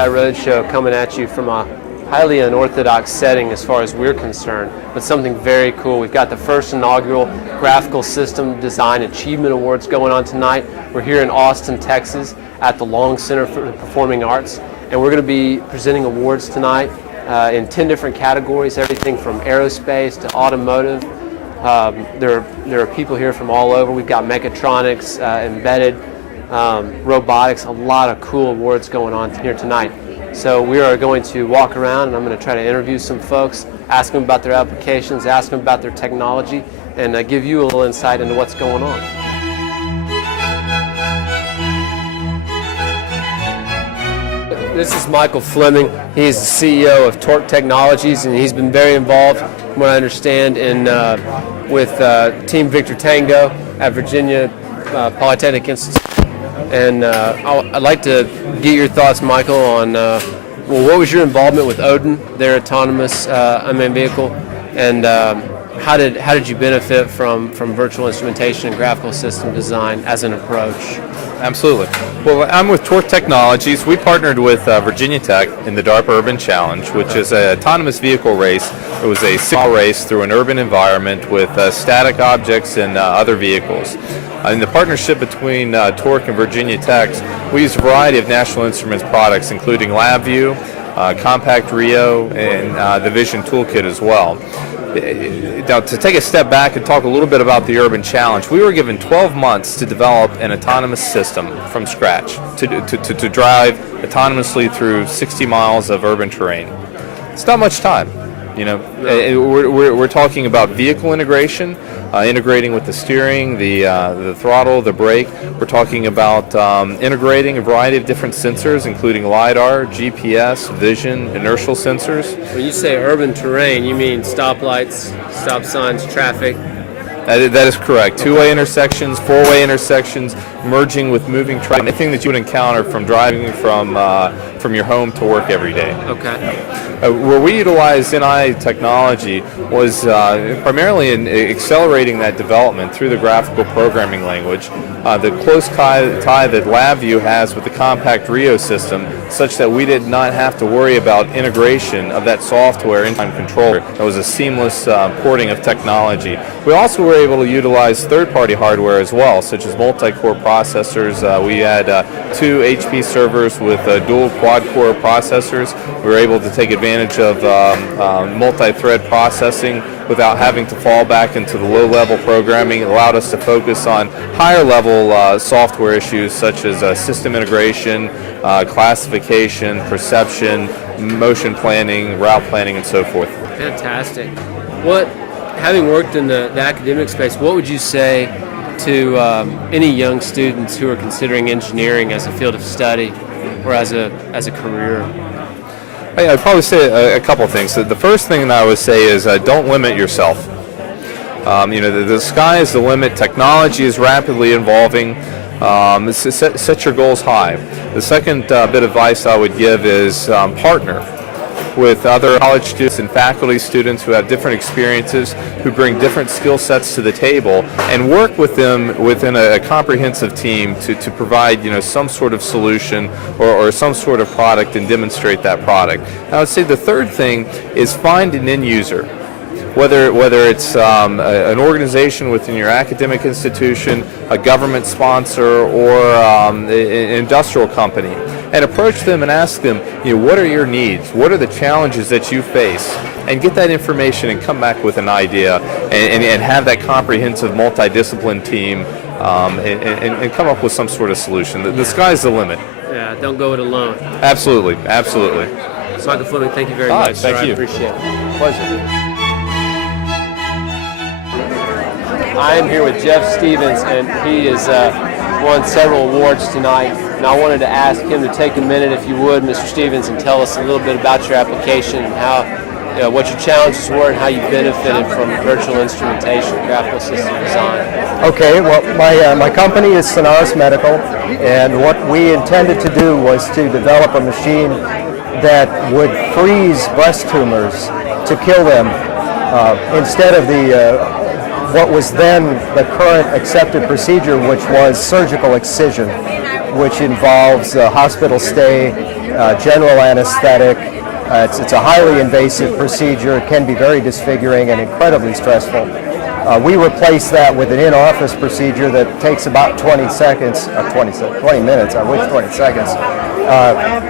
TI Roadshow coming at you from a highly unorthodox setting as far as we're concerned, but something very cool. We've got the first inaugural Graphical System Design Achievement Awards going on tonight. We're here in Austin, Texas at the Long Center for the Performing Arts, and we're going to be presenting awards tonight in 10 different categories, everything from aerospace to automotive. There are people here from all over. We've got mechatronics, embedded, robotics, a lot of cool awards going on here tonight. So we are going to walk around and I'm going to try to interview some folks, ask them about their applications, ask them about their technology, and give you a little insight into what's going on. This is Michael Fleming. He's the CEO of Torque Technologies, and he's been very involved, from what I understand, with Team Victor Tango at Virginia Polytechnic Institute. And I'd like to get your thoughts, Michael, on what was your involvement with Odin, their autonomous unmanned vehicle, and how did you benefit from virtual instrumentation and graphical system design as an approach? Absolutely. Well, I'm with Torque Technologies. We partnered with Virginia Tech in the DARPA Urban Challenge, which is an autonomous vehicle race. It was a single race through an urban environment with static objects and other vehicles. In the partnership between Torque and Virginia Tech, we used a variety of National Instruments products, including LabVIEW, Compact Rio, and the Vision Toolkit as well. Now, to take a step back and talk a little bit about the Urban Challenge, we were given 12 months to develop an autonomous system from scratch to drive autonomously through 60 miles of urban terrain. It's not much time. You know, we're talking about vehicle integration, integrating with the steering, the throttle, the brake. We're talking about integrating a variety of different sensors, including LiDAR, GPS, vision, inertial sensors. When you say urban terrain, you mean stoplights, stop signs, traffic? That is correct. Two-way intersections, four-way intersections, merging with moving traffic, anything that you would encounter from driving from your home to work every day. Okay. Where we utilized NI technology was primarily in accelerating that development through the graphical programming language, the close tie that LabVIEW has with the Compact Rio system, such that we did not have to worry about integration of that software into the controller. It was a seamless porting of technology. We also were able to utilize third-party hardware as well, such as multi-core processors. We had 2 HP servers with dual quad-core processors. We were able to take advantage of multi-thread processing without having to fall back into the low-level programming. It allowed us to focus on higher-level software issues such as system integration, classification, perception, motion planning, route planning, and so forth. Fantastic. Having worked in the academic space, what would you say to any young students who are considering engineering as a field of study or as a career? I'd probably say a couple of things. The first thing that I would say is don't limit yourself. The sky is the limit. Technology is rapidly evolving. Set your goals high. The second bit of advice I would give is partner with other college students and faculty students who have different experiences, who bring different skill sets to the table, and work with them within a comprehensive team to provide some sort of solution or some sort of product and demonstrate that product. I would say the third thing is find an end user. Whether it's an organization within your academic institution, a government sponsor, or an industrial company, and approach them and ask them, what are your needs? What are the challenges that you face? And get that information and come back with an idea and have that comprehensive multidiscipline team and come up with some sort of solution. The sky's the limit. Yeah, don't go it alone. Absolutely, absolutely. So Michael Fleming, thank you very much. Thank you. I appreciate it. Pleasure. I am here with Jeff Stevens, and he has won several awards tonight. And I wanted to ask him to take a minute, if you would, Mr. Stevens, and tell us a little bit about your application and how, what your challenges were and how you benefited from virtual instrumentation, graphical system design. Okay, well, my company is Sonaris Medical, and what we intended to do was to develop a machine that would freeze breast tumors to kill them instead of what was then the current accepted procedure, which was surgical excision, which involves a hospital stay, general anesthetic. It's a highly invasive procedure. It can be very disfiguring and incredibly stressful. We replace that with an in-office procedure that takes about 20 seconds, 20 minutes, I wish 20 seconds,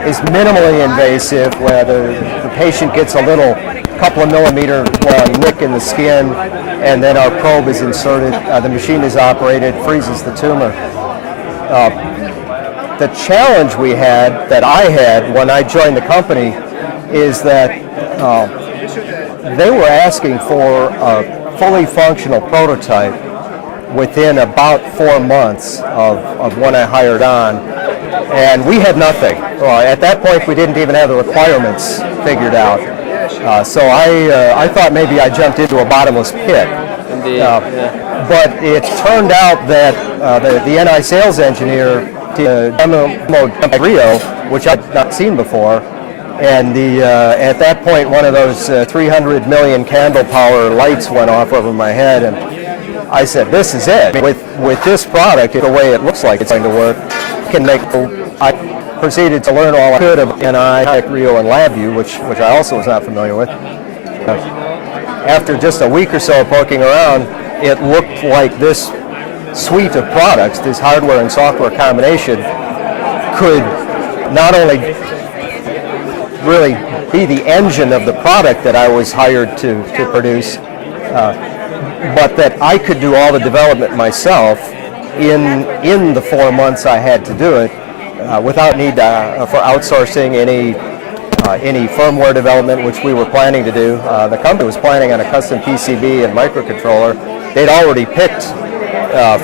is minimally invasive, where the patient gets a little couple of millimeter nick in the skin, and then our probe is inserted, the machine is operated, freezes the tumor. The challenge we had, that I had when I joined the company, is that they were asking for a fully functional prototype within about 4 months of when I hired on, and we had nothing. At that point, we didn't even have the requirements figured out. So I thought maybe I jumped into a bottomless pit. Indeed. But it turned out that the NI sales engineer demoed Rio, which I'd not seen before, and at that point one of those 300 million candle power lights went off over my head, and I said, this is it. With this product, the way it looks like it's going to work, I proceeded to learn all I could of NI, Rio, and LabVIEW, which I also was not familiar with. After just a week or so of poking around, it looked like this suite of products, this hardware and software combination, could not only really be the engine of the product that I was hired to produce, but that I could do all the development myself in the 4 months I had to do it, without need for outsourcing any firmware development, which we were planning to do. The company was planning on a custom PCB and microcontroller. They'd already picked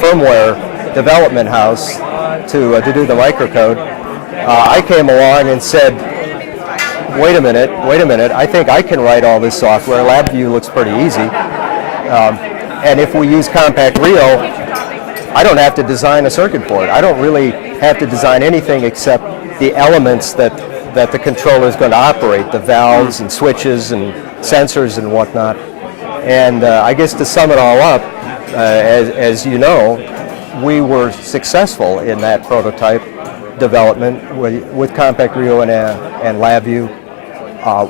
firmware development house to do the microcode. I came along and said, wait a minute, I think I can write all this software. LabVIEW looks pretty easy. And if we use Compact Rio, I don't have to design a circuit board. I don't really have to design anything except the elements that the controller is going to operate, the valves and switches and sensors and whatnot. And I guess to sum it all up, as you know, we were successful in that prototype development with Compact Rio and LabVIEW.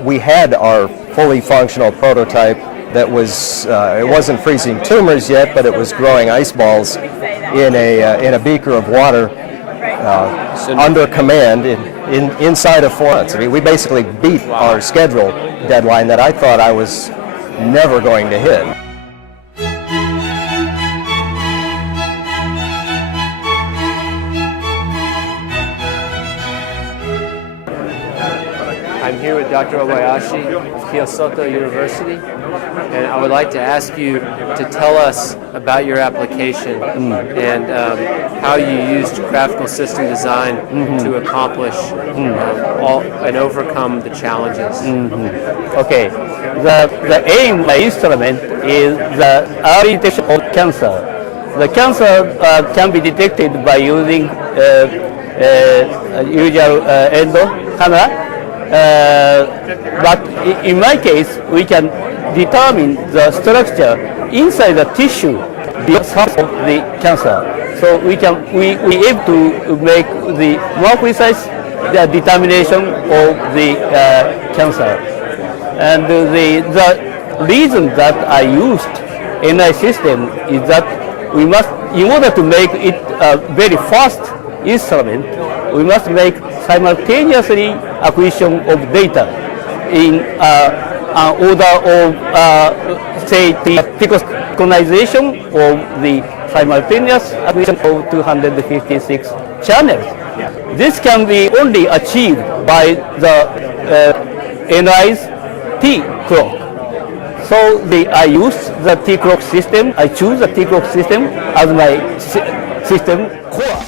We had our fully functional prototype that was, it wasn't freezing tumors yet, but it was growing ice balls in a beaker of water under command inside of 4 months. I mean, we basically beat our schedule deadline that I thought I was never going to hit. I'm here with Dr. Obayashi of Kyoto University, and I would like to ask you to tell us about your application and how you used graphical system design to accomplish and overcome the challenges. Okay, the aim of the instrument is the early detection of cancer. The cancer can be detected by using usual endo camera. But in my case, we can determine the structure inside the tissue of the cancer. So we aim to make the more precise determination of the cancer. And the reason that I used NI system is that we must, in order to make it a very fast instrument, we must make simultaneously acquisition of data in order of, say, the synchronization of the simultaneous acquisition of 256 channels. This can be only achieved by the NI's T-clock. So I use the T-clock system. I choose the T-clock system as my system core.